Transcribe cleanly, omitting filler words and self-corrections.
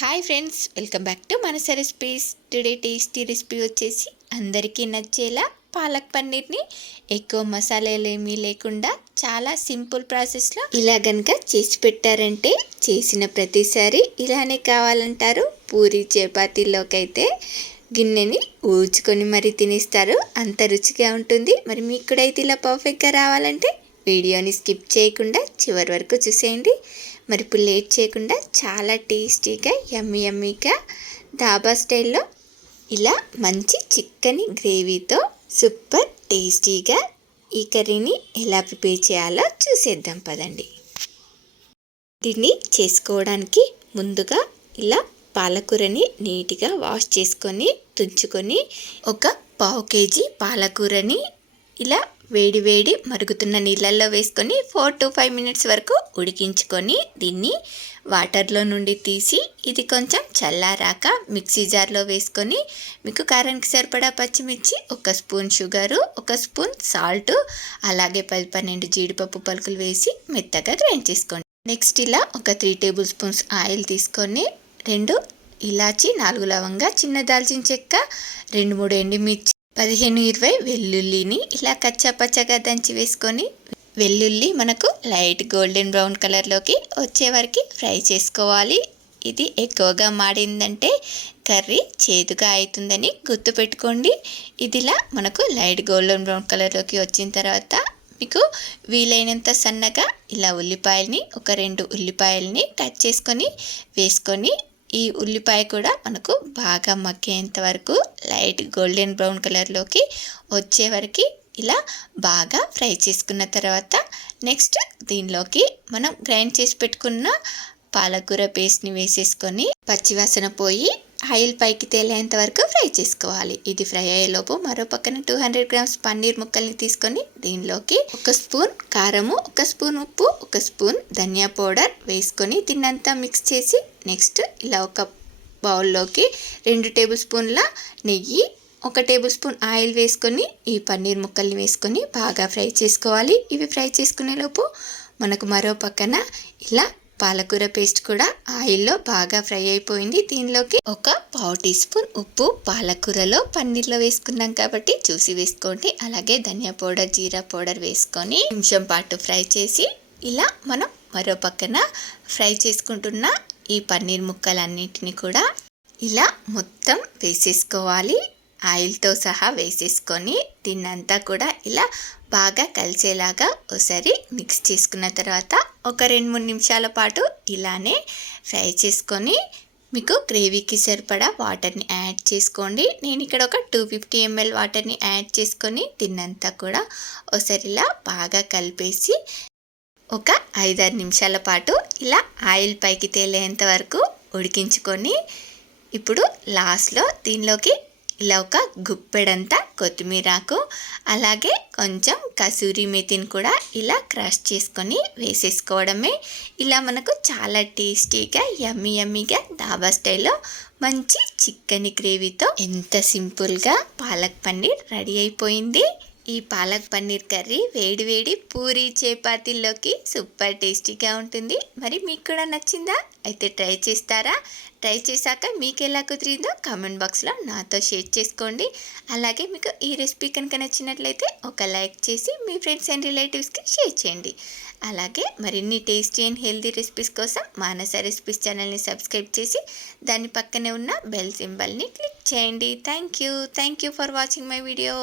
Hi friends, welcome back to మనస recipes. Today tasty recipe వచ్చేసి అందరికీ నచ్చేలా పాలక్ పన్నీర్ని ఎక్కువ మసాలాలు ఏమీ లేకుండా చాలా సింపుల్ ప్రాసెస్లో ఇలా కనుక చేసి పెట్టారంటే చేసిన ప్రతిసారి ఇలానే కావాలంటారు. పూరి చపాతీలోకి అయితే గిన్నెని ఊడ్చుకొని మరి తినేస్తారు, అంత రుచిగా ఉంటుంది. మరి మీకు కూడా అయితే ఇలా పర్ఫెక్ట్గా రావాలంటే వీడియోని స్కిప్ చేయకుండా చివరి వరకు చూసేయండి. మరి ఇప్పుడు లేట్ చేయకుండా చాలా టేస్టీగా యమ్మీగా ధాబా స్టైల్లో ఇలా మంచి చిక్కని గ్రేవీతో సూపర్ టేస్టీగా ఈ కర్రీని ఎలా ప్రిపేర్ చేయాలో చూసేద్దాం పదండి. దీన్ని చేసుకోవడానికి ముందుగా ఇలా పాలకూరని నీట్గా వాష్ చేసుకొని తుంచుకొని ఒక 1/2 kg పాలకూరని ఇలా వేడి మరుగుతున్న నీళ్ళల్లో వేసుకొని 4 to 5 minutes వరకు ఉడికించుకొని దీన్ని వాటర్లో నుండి తీసి ఇది కొంచెం చల్లారాక మిక్సీ జార్లో వేసుకొని మీకు కారానికి సరిపడా పచ్చిమిర్చి, 1 స్పూన్ షుగరు, 1 స్పూన్ సాల్ట్, అలాగే 10-12 జీడిపప్పు పలుకులు వేసి మెత్తగా గ్రైండ్ చేసుకోండి. నెక్స్ట్ ఇలా ఒక 3 టేబుల్ స్పూన్స్ ఆయిల్ తీసుకొని 2 ఇలాచి, 4 లవంగా, చిన్న దాల్చిన చెక్క, 2-3 ఎండుమిర్చి, 15-20 వెల్లుల్లిని ఇలా కచ్చాపచ్చగా దంచి వేసుకొని వెల్లుల్లి మనకు లైట్ గోల్డెన్ బ్రౌన్ కలర్లోకి వచ్చే వరకు ఫ్రై చేసుకోవాలి. ఇది ఎక్కువగా మాడిందంటే కర్రీ చేదుగా అవుతుందని గుర్తుపెట్టుకోండి. ఇదిలా మనకు లైట్ గోల్డెన్ బ్రౌన్ కలర్లోకి వచ్చిన తర్వాత మీకు వీలైనంత సన్నగా ఇలా ఉల్లిపాయల్ని, ఒక 2 ఉల్లిపాయల్ని కట్ చేసుకొని వేసుకొని ఈ ఉల్లిపాయ కూడా మనకు బాగా మగ్గేంత వరకు లైట్ గోల్డెన్ బ్రౌన్ కలర్లోకి వచ్చే వరకు ఇలా బాగా ఫ్రై చేసుకున్న తర్వాత నెక్స్ట్ దీనిలోకి మనం గ్రైండ్ చేసి పెట్టుకున్న పాలకూర పేస్ట్ని వేసేసుకొని పచ్చివాసన పోయి ఆయిల్ పైకి తేలేంత వరకు ఫ్రై చేసుకోవాలి. ఇది ఫ్రై అయ్యేలోపు మరో పక్కన 200 grams పన్నీర్ ముక్కల్ని తీసుకొని దీనిలోకి 1 స్పూన్ కారము, 1 స్పూన్ ఉప్పు, 1 స్పూన్ ధనియా పౌడర్ వేసుకొని దీన్నంతా మిక్స్ చేసి నెక్స్ట్ ఇలా ఒక బౌల్లోకి 2 టేబుల్ స్పూన్ల నెయ్యి, 1 టేబుల్ స్పూన్ ఆయిల్ వేసుకొని ఈ పన్నీర్ ముక్కల్ని వేసుకొని బాగా ఫ్రై చేసుకోవాలి. ఇవి ఫ్రై చేసుకునేలోపు మనకు మరో పక్కన ఇలా పాలకూర పేస్ట్ కూడా ఆయిల్లో బాగా ఫ్రై అయిపోయింది. దీనిలోకి 1/4 టీ స్పూన్ ఉప్పు పాలకూరలో పన్నీర్లో వేసుకున్నాం కాబట్టి చూసి వేసుకోండి. అలాగే ధనియా పౌడర్, జీరా పౌడర్ వేసుకొని నిమిషం పాటు ఫ్రై చేసి ఇలా మనం మరో పక్కన ఫ్రై చేసుకుంటున్న ఈ పన్నీర్ ముక్కలన్నిటిని కూడా ఇలా మొత్తం వేసేసుకోవాలి. ఆయిల్తో సహా వేసేసుకొని దీన్నంతా కూడా ఇలా బాగా కలిసేలాగా ఒకసారి మిక్స్ చేసుకున్న తర్వాత ఒక 2-3 నిమిషాల పాటు ఇలానే ఫ్రై చేసుకొని మీకు గ్రేవీకి సరిపడా వాటర్ని యాడ్ చేసుకోండి. నేను ఇక్కడ ఒక 250 ml వాటర్ని యాడ్ చేసుకొని దీన్నంతా కూడా ఒకసారి ఇలా బాగా కలిపేసి ఒక 5-6 నిమిషాల పాటు ఇలా ఆయిల్ పైకి తేలేంత వరకు ఉడికించుకొని ఇప్పుడు లాస్ట్లో దీనిలోకి ఇలా ఒక గుప్పెడంతా కొత్తిమీరాకు, అలాగే కొంచెం కసూరి మేతిని కూడా ఇలా క్రష్ చేసుకొని వేసేసుకోవడమే. ఇలా మనకు చాలా టేస్టీగా యమ్మీగా ధాబా స్టైల్లో మంచి చిక్కని గ్రేవీతో ఎంత సింపుల్గా పాలక్ పన్నీర్ రెడీ అయిపోయింది. ఈ పాలక్ పన్నీర్ కర్రీ వేడి పూరి చపాతీల్లోకి సూపర్ టేస్టీగా ఉంటుంది. మరి మీకు కూడా నచ్చిందా? అయితే ట్రై చేస్తారా? ట్రై చేశాక మీకు ఎలా కుదిరిందో కామెంట్ బాక్స్లో నాతో షేర్ చేసుకోండి. అలాగే మీకు ఈ రెసిపీ కనుక నచ్చినట్లయితే ఒక లైక్ చేసి మీ ఫ్రెండ్స్ అండ్ రిలేటివ్స్కి షేర్ చేయండి. అలాగే మరిన్ని టేస్టీ అండ్ హెల్తీ రెసిపీస్ కోసం మానస రెసిపీస్ ఛానల్ని సబ్స్క్రైబ్ చేసి దాని పక్కనే ఉన్న బెల్ సింబల్ని క్లిక్ చేయండి. Thank you for watching my video.